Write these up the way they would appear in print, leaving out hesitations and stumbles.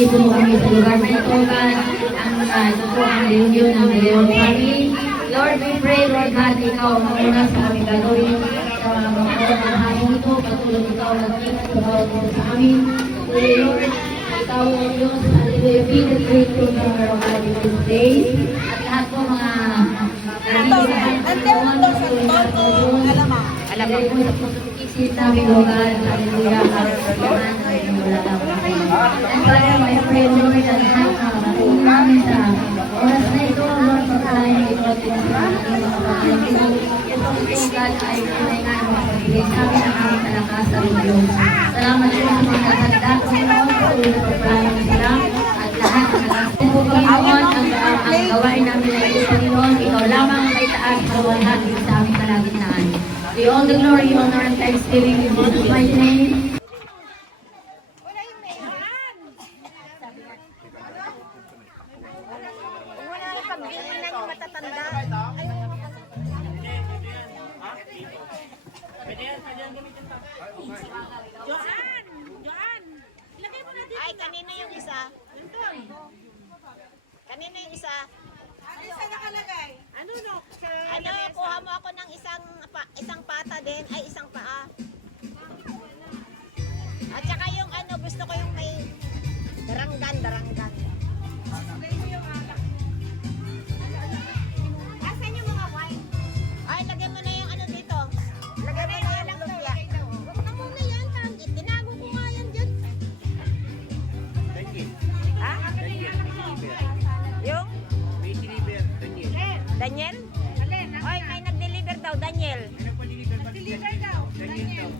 dito po kami sa lugar na ito, God. Ito po ang reunion ng Leon family. Lord, we pray, Lord God, ikaw ang una sa aming gagawin sa mga hapon ito. Patuloy ikaw nagkita sa bawat mga sa amin. Lord, ikaw ang Diyos, and we will be the grateful number of God in these days. At lahat po mga alam mo sa isip namin, Lord God, hallelujah, hallelujah, hallelujah. And Father, my friend, Lord, at lahat na matuon namin sa oras na ito, Lord, pagkalain ito at pinagpapalagay mga pagkain ito. Itong ito, God, ay pinagay mga pagbigay sa amin ang aming kalakasan ng Diyos. Salamat po sa mga katanda ko, Lord, patuloy na pagkain ng salam at lahat ng kalakasan po, Panginoon, ang gawain namin na ito, Panginoon, ikaw lamang ang may taas sa lahat sa aming kalagitnaan. We all the glory, honor, and thanksgiving in Jesus' mighty name. Ay, kanina yung isa. Kanina yung isa. Ano isa nakalagay? Ano no? Ano, kuha mo ako ng isang pata din, ay isang paa. At saka yung ano, gusto ko yung may daranggan. Lagay mo yung alak. Asan yung mga wine? Ay, lagay mo na yung ano dito. Lagay mo na yung lumpia. Huwag na muna yan, tangit. Tinago ko nga yan dyan. Ha? Yung? Daniel? Oy, may nag-deliver daw, Daniel. Deliver daw. Daniel.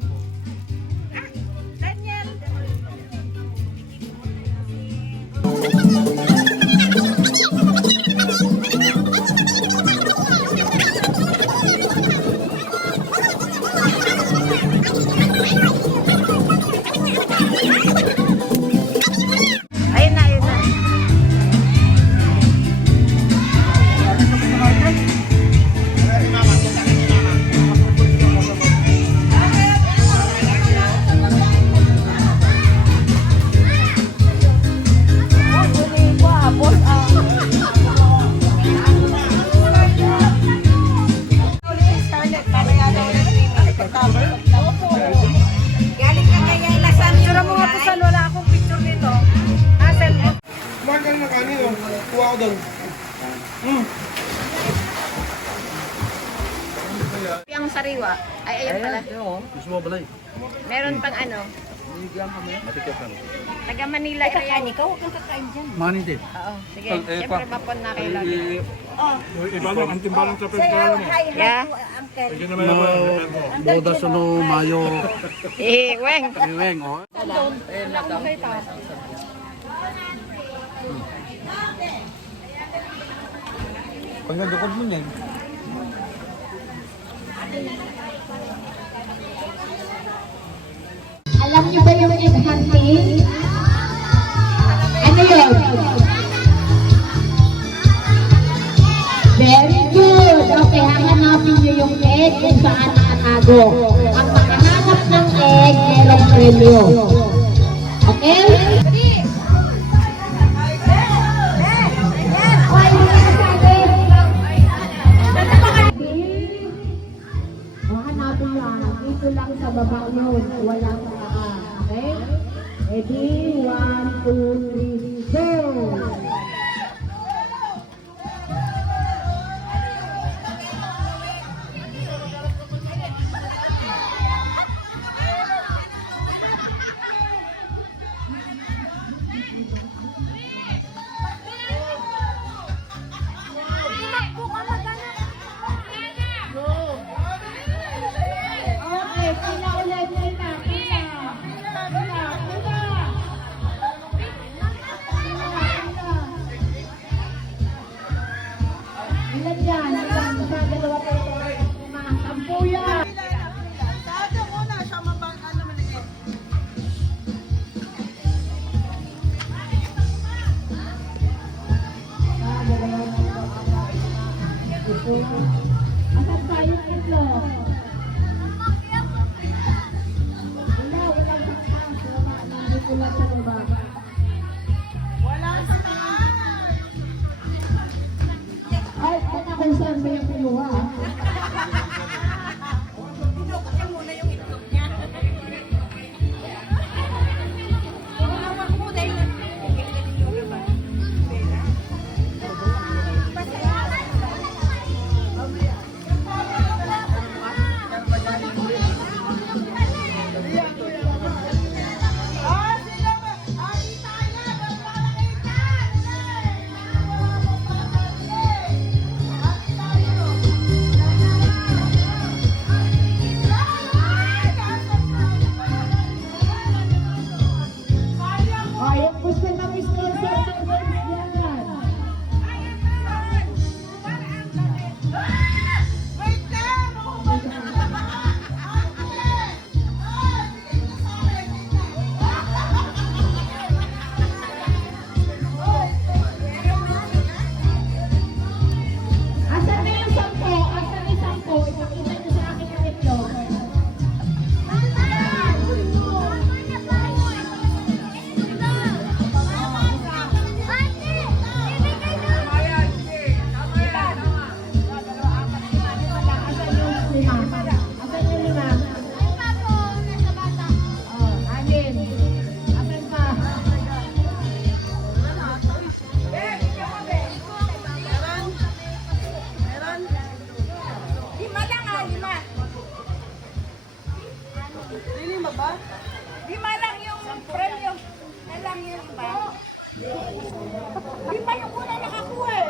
Ah, Daniel. Ayun na, ayun na. Galing ka kaya ilasan yung mo nga po sa wala akong picture nito. Asan mo? Kumain ka ng kanin, oh. Kuha ko doon. Yung sariwa. Ay, ayun pala. Gusto mo balay? Meron pang ano. Matikas na. Taga Manila area. Ikaw, huwag kang kakain dyan. Mani din. Oo, sige. Siyempre mapon na kayo lagi. Iba lang, ang timbalang sa pagkala mo. Yeah. Pwede naman yung boda sa no mayo. Weng. Iweng, oh. Pag nagdukod mo niyan. Alam niyo ba yung egg hunting? Ano yun? Very good. Okay, hahanapin niyo yung egg kung saan nakatago. Ang makahanap ng egg, merong premyo. Okay? Hahanapin lang. Dito lang sa baba yun. Walang taas. Okay? Ready? 1, 2, 3, go! Okay, sila ulit. Sila. Premyo. Kailang yun ba? Di pa yung una nakakuha eh.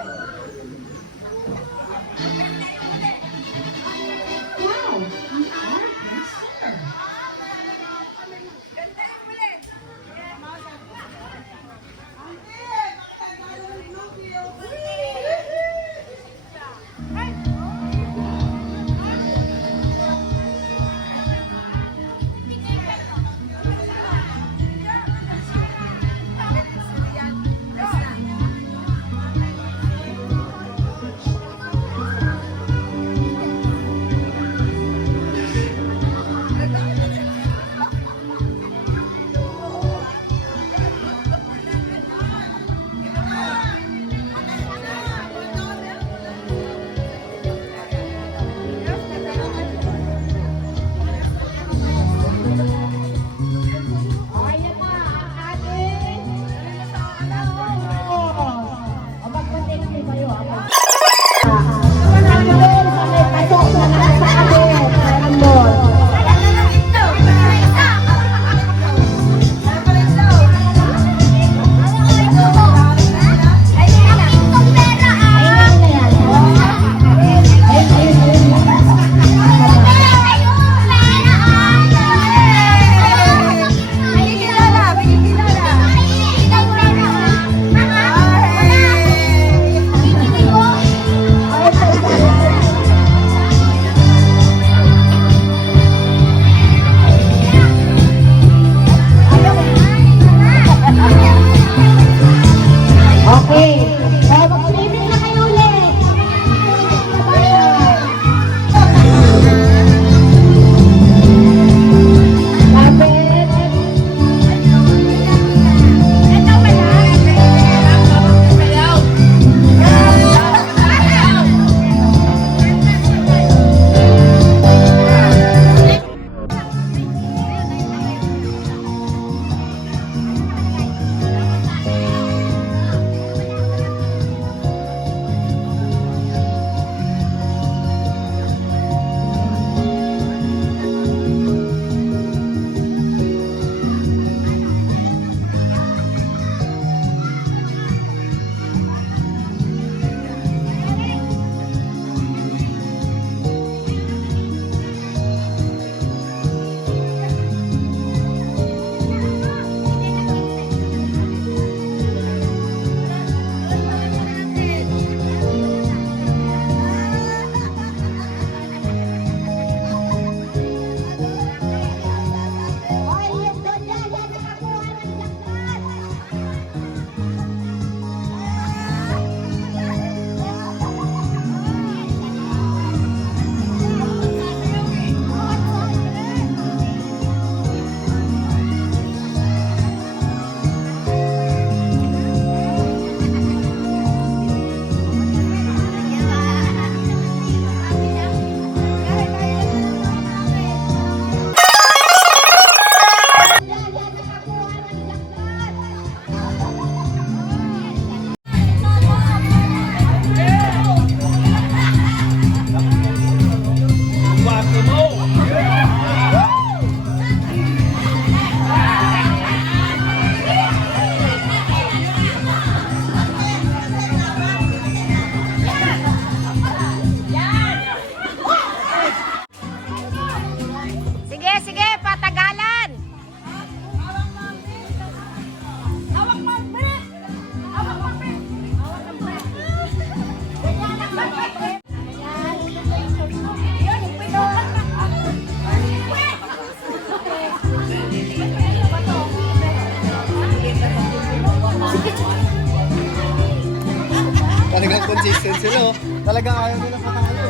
Talagang consistent sila, oh. Talagang ayaw nila patalo.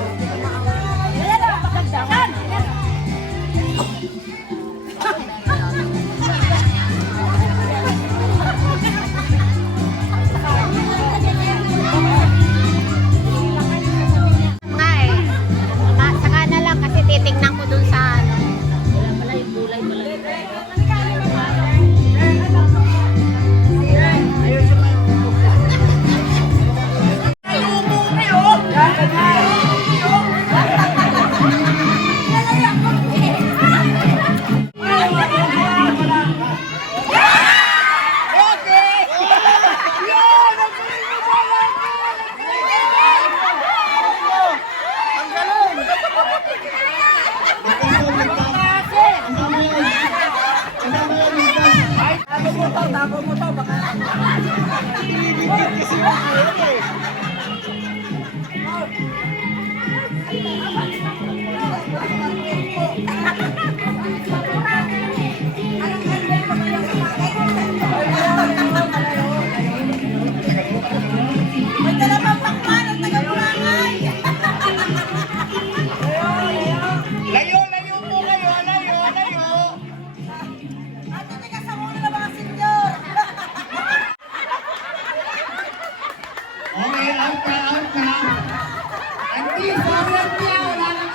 Nga eh. Saka na lang kasi titignan ko dun sa ano. Yan, ganyan. Tapos mo to, baka. May dalawang pakpan at taga-Boracay. Layo po kayo, layo. Ate, teka sa muna na mga senyor. Okay, out ka. Auntie, sobrang niya, wala na.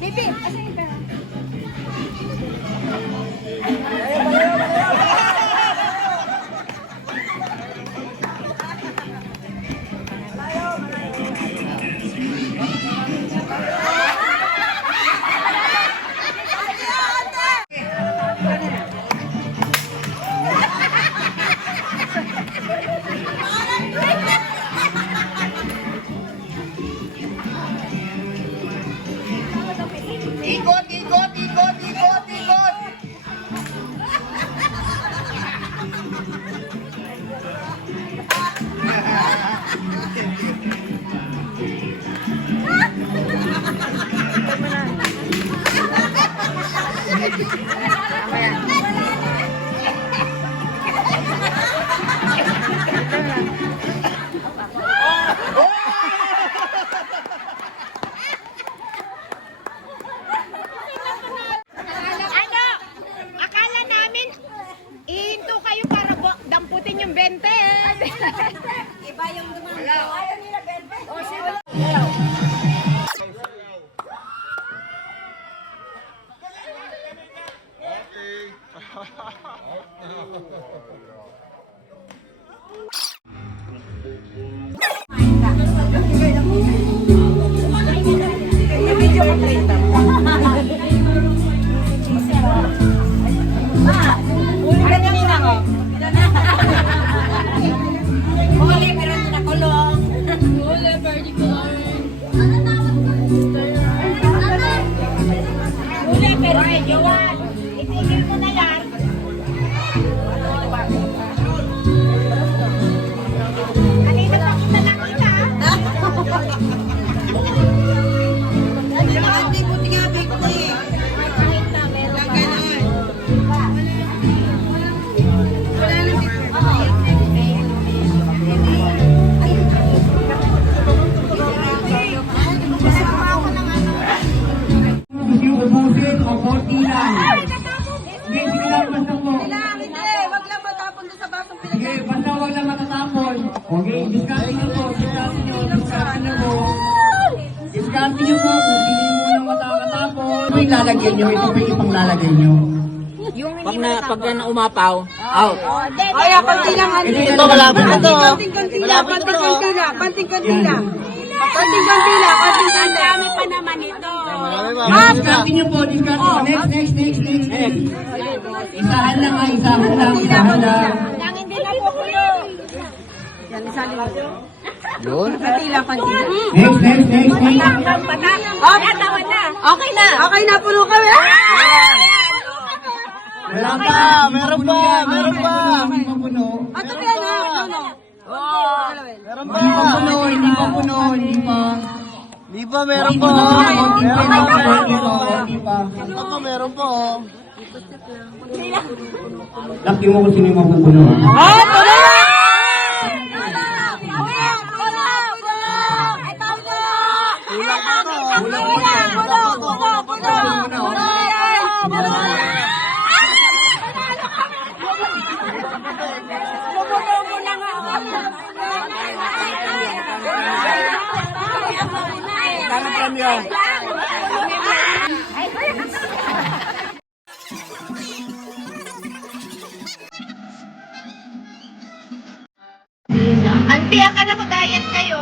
Bibi, asan yung pera? Ikot. Ano? Akala namin ihinto kayo para damputin yung 20. Iba yung dumampo. Ayaw nila 20. O, sino? Itigil mo na yan. Kanina pa kita nakita. Ate, buti nga, Bigti. Kahit na meron Lang pa. ganun. Wala na Bigti. Yung ubusin o konti lang. Sige, sige lang, basta po. Hindi, wag lang matapon doon sa basong Sige, pinagay. basta huwag na matatapon. Okay, discarding nyo po. Discarding nyo po. Discarding nyo po kung hindi mo lang matatapon. Ito yung lalagyan nyo, ito pa yung ipang lalagay nyo. Pag na umapaw, out. Ay, konti lang. Ito, malapit na to. Panting-kanti lang. Panting-kanti lang. Ang dami pa naman ito. Discarding nyo po, discarding nyo. Next. Isahan lang ha, isahan lang. Nang hindi na po kulo. Yan, isali mo. Yun. Kanti lang. Next. Okay na. Okay na, puno kami. Meron pa. Ito pa yan, ha? Puno. Hindi pa puno. Di ba meron po? Meron po. Laki mo kung sino yung mapupuno. Kulang. Auntie, akala ko diet kayo.